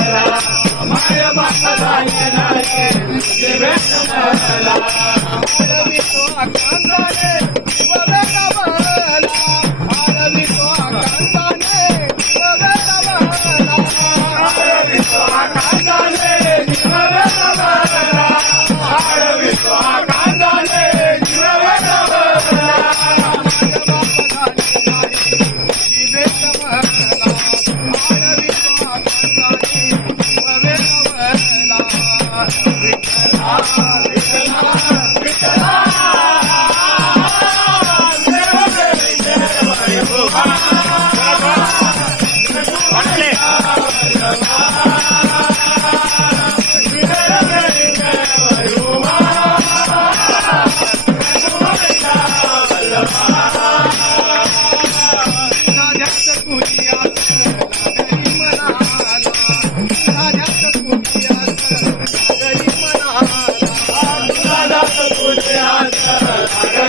माया माया 啊！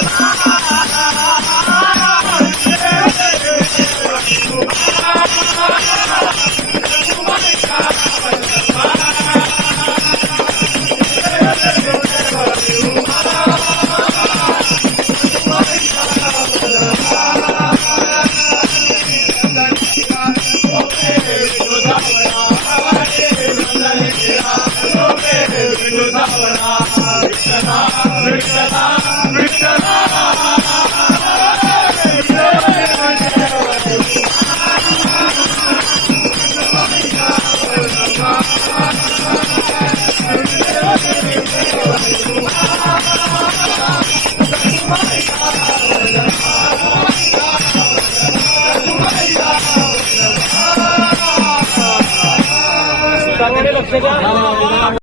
That's నా నా నా